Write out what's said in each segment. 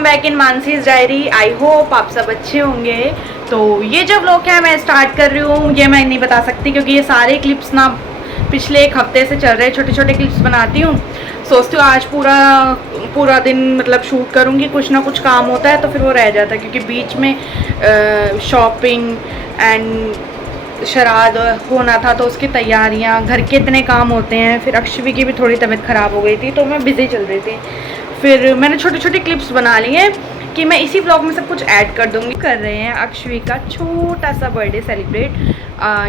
Welcome back in Mansi's diary. I hope आप सब अच्छे होंगे। तो ये जो व्लॉग है मैं स्टार्ट कर रही हूँ, ये मैं नहीं बता सकती क्योंकि ये सारे क्लिप्स ना पिछले एक हफ्ते से चल रहे हैं। छोटे छोटे क्लिप्स बनाती हूँ, सोचती हूँ आज पूरा दिन मतलब शूट करूँगी। कुछ ना कुछ काम होता है तो फिर वो रह जाता है क्योंकि बीच में शॉपिंग एंड शराद होना था तो उसकी तैयारियाँ, घर के इतने काम होते हैं। फिर अक्षवी की भी थोड़ी तबीयत ख़राब हो गई थी तो मैं बिज़ी चल रही थी। फिर मैंने छोटे छोटे क्लिप्स बना लिए हैं कि मैं इसी ब्लॉग में सब कुछ ऐड कर दूँगी। कर रहे हैं अक्षवी का छोटा सा birthday celebrate,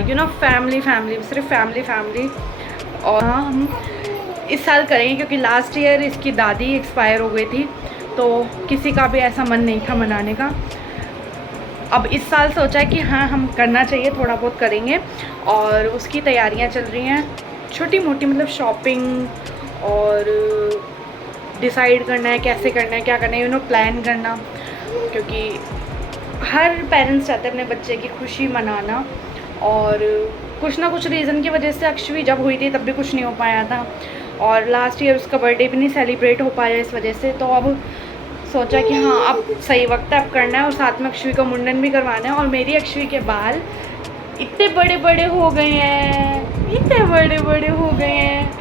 you know family सिर्फ फैमिली। और हाँ, हम इस साल करेंगे क्योंकि लास्ट ईयर इसकी दादी एक्सपायर हो गई थी तो किसी का भी ऐसा मन नहीं था मनाने का। अब इस साल सोचा है कि हाँ हम करना चाहिए, थोड़ा बहुत करेंगे। और उसकी तैयारियां चल रही हैं छोटी मोटी, मतलब शॉपिंग और डिसाइड करना है कैसे करना है, क्या करना है, प्लान करना। क्योंकि हर पेरेंट्स चाहते हैं अपने बच्चे की खुशी मनाना और कुछ ना कुछ रीज़न की वजह से अक्षवी जब हुई थी तब भी कुछ नहीं हो पाया था और लास्ट ईयर उसका बर्थडे भी नहीं सेलिब्रेट हो पाया इस वजह से। तो अब सोचा कि हाँ अब सही वक्त है, अब करना है। और साथ में अक्षवी का मुंडन भी करवाना है। और मेरी अक्षवी के बाल इतने बड़े बड़े हो गए हैं, इतने बड़े बड़े हो गए हैं,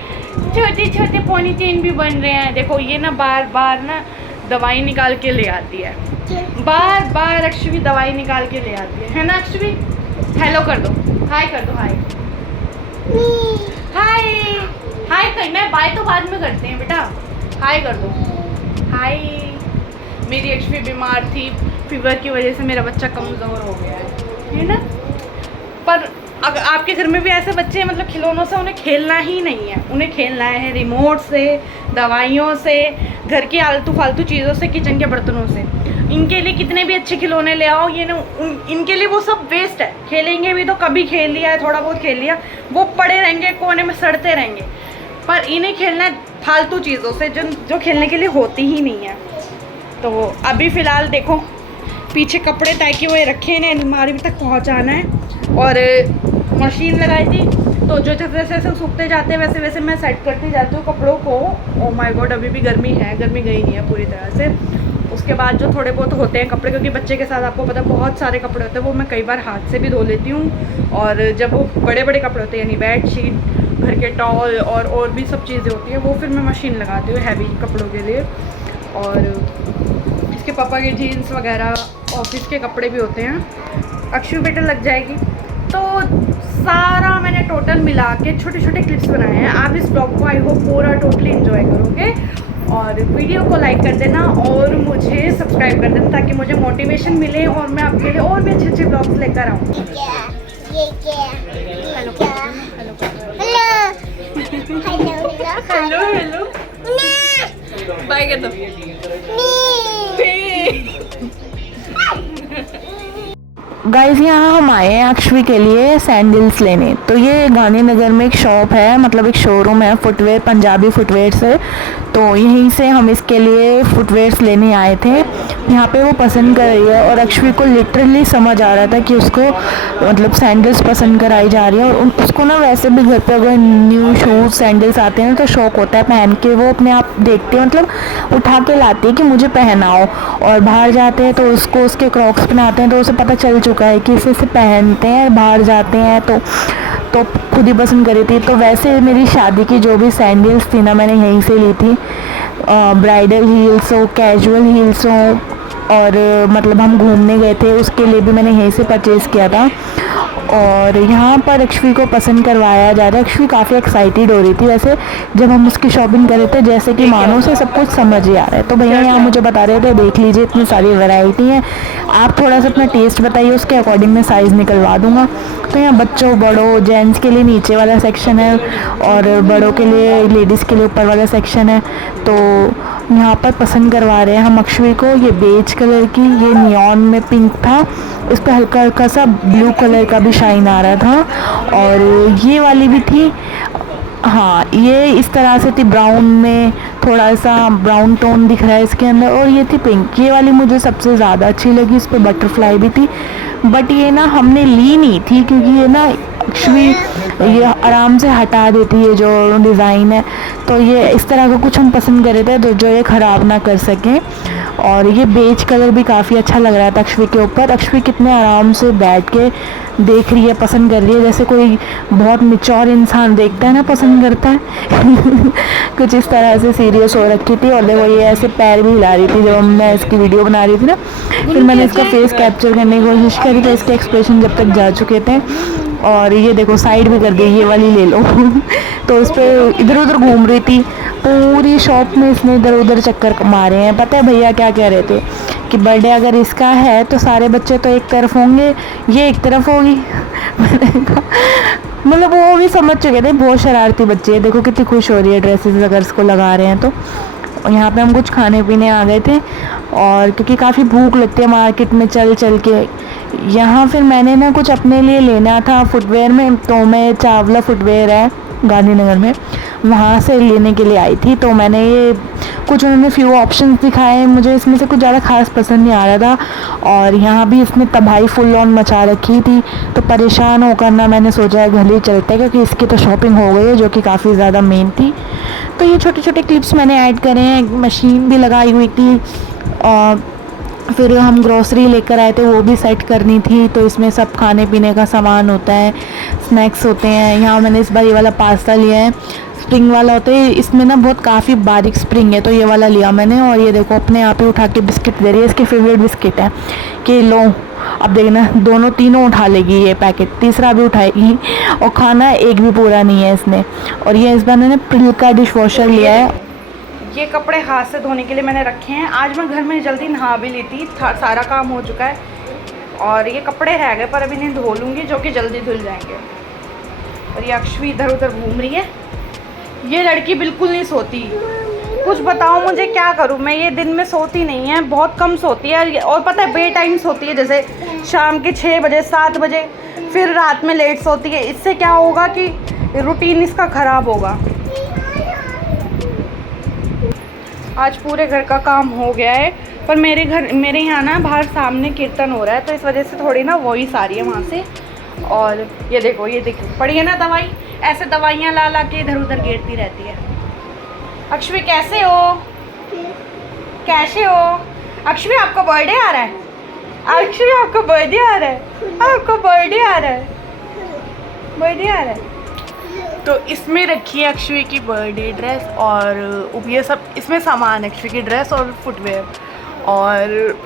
छोटे छोटे पोनी चेन भी बन रहे हैं। देखो ये ना बार बार ना दवाई निकाल के ले आती है, बार बार अक्षवी दवाई निकाल के ले आती है ना अक्षवी? हेलो कर दो, हाय कर दो, हाय हाय हाय करना है, बाय तो बाद में करते हैं बेटा, हाय कर दो, हाय। मेरी अक्षवी बीमार थी, फीवर की वजह से मेरा बच्चा कमज़ोर हो गया है ना। पर अगर आपके घर में भी ऐसे बच्चे हैं, मतलब खिलौनों से उन्हें खेलना ही नहीं है, उन्हें खेलना है रिमोट से, दवाइयों से, घर की आलतू फालतू चीज़ों से, किचन के बर्तनों से। इनके लिए कितने भी अच्छे खिलौने ले आओ, ये ना इनके लिए वो सब वेस्ट है। खेलेंगे भी तो कभी खेल लिया है, थोड़ा बहुत खेल लिया, वो पड़े रहेंगे कोने में सड़ते रहेंगे। पर इन्हें खेलना है फालतू चीज़ों से जो खेलने के लिए होती ही नहीं है। तो अभी फ़िलहाल देखो पीछे कपड़े तय किए हुए रखे हैं, अलमारी तक पहुँचाना है। और मशीन लगाई थी तो जो जैसे जैसे सूखते जाते हैं वैसे वैसे मैं सेट करती जाती हूँ कपड़ों को। ओ माय गॉड, अभी भी गर्मी है, गर्मी गई नहीं है पूरी तरह से। उसके बाद जो थोड़े बहुत होते हैं कपड़े, क्योंकि बच्चे के साथ आपको पता है बहुत सारे कपड़े होते हैं, वो मैं कई बार हाथ से भी धो लेती हूँ। और जब वो बड़े बड़े कपड़े होते हैं यानी बेड शीट, घर के टॉल और भी सब चीज़ें होती हैं, वो फिर मैं मशीन लगाती हूँ हैवी कपड़ों के लिए। और इसके पापा के जीन्स वगैरह, ऑफिस के कपड़े भी होते हैं। अक्षु बेटा लग जाएगी। तो सारा मैंने टोटल मिला के छोटे छोटे क्लिप्स बनाए हैं। आप इस ब्लॉग को आई होप पूरा टोटली एंजॉय करोगे और वीडियो को लाइक कर देना और मुझे सब्सक्राइब कर देना ताकि मुझे मोटिवेशन मिले और मैं आपके लिए और भी अच्छे अच्छे ब्लॉग्स लेकर आऊँ। हेलो हेलो बाय कर दो। गाइस यहाँ हम आए हैं अक्षवी के लिए सैंडल्स लेने। तो ये गांधीनगर में एक शॉप है, मतलब एक शोरूम है फुटवेयर, पंजाबी फुटवेयर से। तो यहीं से हम इसके लिए फुटवेयर्स लेने आए थे। यहाँ पे वो पसंद कर रही है और अक्षवी को लिटरली समझ आ रहा था कि उसको मतलब सैंडल्स पसंद कराई जा रही है। और उसको ना वैसे भी घर पे अगर न्यू शूज़ सैंडल्स आते हैं तो शौक़ होता है पहन के, वो अपने आप देखते हैं, मतलब उठा के लाती है कि मुझे पहनाओ। और बाहर जाते हैं तो उसको उसके क्रॉक्स पहनाते हैं तो उसे पता चल चुका है कि इसे पहनते हैं बाहर जाते हैं तो खुद ही पसंद करी थी। तो वैसे मेरी शादी की जो भी सैंडल्स थी ना मैंने यहीं से ली थी। ब्राइडल हील्स हो, कैजुअल हील्स हो, और मतलब हम घूमने गए थे उसके लिए भी मैंने यहीं से परचेज़ किया था। और यहाँ पर अक्षवी को पसंद करवाया जा रहा है। अक्षवी काफ़ी एक्साइटेड हो रही थी वैसे जब हम उसकी शॉपिंग कर रहे थे, जैसे कि मानो उसे सब कुछ समझ ही आ रहा है। तो भैया यहाँ मुझे बता रहे थे देख लीजिए इतनी सारी वैरायटी है, आप थोड़ा सा अपना टेस्ट बताइए, उसके अकॉर्डिंग मैं साइज़ निकलवा दूँगा। तो यहाँ बच्चों, बड़ों, जेंट्स के लिए नीचे वाला सेक्शन है और बड़ों के लिए, लेडीज़ के लिए ऊपर वाला सेक्शन है। तो यहाँ पर पसंद करवा रहे हैं हम अक्षवी को। ये बेज कलर की, ये नियॉन में पिंक था, इस पर हल्का हल्का सा ब्लू कलर का भी शाइन आ रहा था। और ये वाली भी थी, हाँ ये इस तरह से थी, ब्राउन में थोड़ा सा ब्राउन टोन दिख रहा है इसके अंदर। और ये थी पिंक, ये वाली मुझे सबसे ज़्यादा अच्छी लगी, इस पर बटरफ्लाई भी थी। बट ये ना हमने ली नहीं थी क्योंकि ये ना एक्चुअली ये आराम से हटा देती है जो डिज़ाइन है। तो ये इस तरह का कुछ हम पसंद कर रहे थे तो जो ये ख़राब ना कर सकें। और ये बेज कलर भी काफ़ी अच्छा लग रहा था अक्षवी के ऊपर। अक्षवी कितने आराम से बैठ के देख रही है, पसंद कर रही है, जैसे कोई बहुत मैच्योर इंसान देखता है ना, पसंद करता है। कुछ इस तरह से सीरियस हो रखी थी। और देखो ये ऐसे पैर भी हिला रही थी जब मैं इसकी वीडियो बना रही थी ना। फिर मैंने इसका फेस कैप्चर करने की कोशिश करी तो इसके एक्सप्रेशन जब तक जा चुके थे। और ये देखो साइड भी कर दी, ये वाली ले लो। तो उस पर इधर उधर घूम रही थी पूरी शॉप में, इसने इधर उधर चक्कर मारे हैं। पता है भैया क्या कह रहे थे कि बर्थडे अगर इसका है तो सारे बच्चे तो एक तरफ होंगे, ये एक तरफ होगी। मैंने कहा मतलब वो भी समझ चुके थे, बहुत शरारती बच्चे है। देखो कितनी खुश हो रही है ड्रेसेस अगर इसको लगा रहे हैं तो। और यहाँ पे हम कुछ खाने पीने आ गए थे, और क्योंकि काफ़ी भूख लगती है मार्केट में चल चल के। यहाँ फिर मैंने ना कुछ अपने लिए लेना था फुटवेयर में, तो मैं चावला फुटवेयर है गांधीनगर में, वहाँ से लेने के लिए आई थी। तो मैंने ये कुछ उन्होंने फ्यू ऑप्शंस दिखाए, मुझे इसमें से कुछ ज़्यादा खास पसंद नहीं आ रहा था। और यहाँ भी इसने तबाही फुल ऑन मचा रखी थी, तो परेशान होकर ना मैंने सोचा है घर ही चलते हैं, क्योंकि इसकी तो शॉपिंग हो गई है जो कि काफ़ी ज़्यादा मेन थी। तो ये छोटे छोटे क्लिप्स मैंने ऐड करे हैं, मशीन भी लगाई हुई थी। और फिर हम ग्रोसरी लेकर आए थे, वो भी सेट करनी थी। तो इसमें सब खाने पीने का सामान होता है, स्नैक्स होते हैं। यहाँ मैंने इस बार ये वाला पास्ता लिया है, स्प्रिंग वाला होता है, इसमें ना बहुत काफ़ी बारीक स्प्रिंग है, तो ये वाला लिया मैंने। और ये देखो अपने आप ही उठा के बिस्किट दे रही है, इसकी फेवरेट बिस्किट है कि लो अब देखना दोनों तीनों उठा लेगी ये पैकेट, तीसरा भी उठाएगी। और खाना एक भी पूरा नहीं है इसने। और ये इस बार मैंने प्रिल का डिश वॉशर लिया है। ये कपड़े हाथ से धोने के लिए मैंने रखे हैं। आज मैं घर में जल्दी नहा भी ली थी, सारा काम हो चुका है। और ये कपड़े रह गए पर अभी नहीं धो लूँगी, जो कि जल्दी धुल जाएंगे। और ये अक्षवी इधर उधर घूम रही है। ये लड़की बिल्कुल नहीं सोती। कुछ बताओ मुझे क्या करूँ मैं, ये दिन में सोती नहीं है, बहुत कम सोती है। और पता है बे टाइम सोती है, जैसे शाम के 6 बजे 7 बजे, फिर रात में लेट सोती है। इससे क्या होगा कि रूटीन इसका ख़राब होगा। आज पूरे घर का काम हो गया है, पर मेरे यहाँ ना बाहर सामने कीर्तन हो रहा है, तो इस वजह से थोड़ी ना वॉइस आ रही है वहाँ से। और ये देखो पड़ी है ना दवाई, ऐसे दवाइयाँ ला ला के इधर उधर गिरती रहती है। अक्षवी कैसे हो, कैसे हो? अक्षवी आपका बर्थडे आ रहा है, अक्षवी आपका बर्थडे आ रहा है, आपका बर्थडे आ रहा है, बर्थडे आ रहा है। तो इसमें रखी है अक्षवी की बर्थडे ड्रेस, और ये सब इसमें सामान है, अक्षवी की ड्रेस और फुटवेयर। और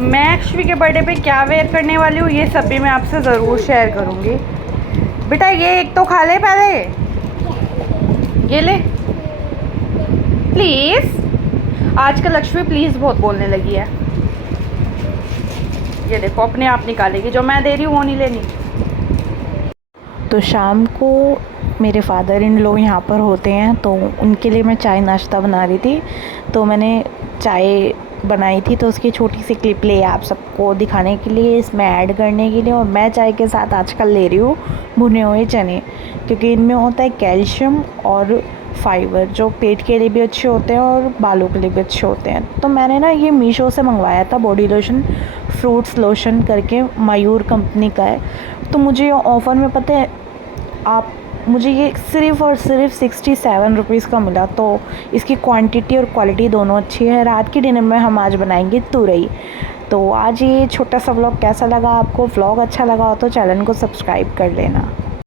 मैं अक्षवी के बर्थडे पे क्या वेयर करने वाली हूँ ये सब भी मैं आपसे ज़रूर शेयर करूँगी। बेटा ये एक तो खा ले पहले, ये ले प्लीज़। आजकल अक्षवी प्लीज़ बहुत बोलने लगी है। ये देखो अपने आप निकालेगी, जो मैं दे रही हूँ वो नहीं लेनी। तो शाम को मेरे फादर इन लोग यहाँ पर होते हैं, तो उनके लिए मैं चाय नाश्ता बना रही थी। तो मैंने चाय बनाई थी, तो उसकी छोटी सी क्लिप ले आप सबको दिखाने के लिए, इसमें ऐड करने के लिए। और मैं चाय के साथ आजकल ले रही हूँ भुने हुए चने, क्योंकि इनमें होता है कैल्शियम और फाइबर, जो पेट के लिए भी अच्छे होते हैं और बालों के लिए भी अच्छे होते हैं। तो मैंने ना ये मीशो से मंगवाया था बॉडी लोशन, फ्रूट्स लोशन करके, मयूर कंपनी का है। तो मुझे ऑफ़र में पता है आप मुझे ये सिर्फ़ और सिर्फ 67 रुपीज़ का मिला। तो इसकी क्वांटिटी और क्वालिटी दोनों अच्छी है। रात के डिनर में हम आज बनाएंगे तुरई। तो आज ये छोटा सा व्लॉग कैसा लगा आपको? व्लॉग अच्छा लगा हो तो चैनल को सब्सक्राइब कर लेना।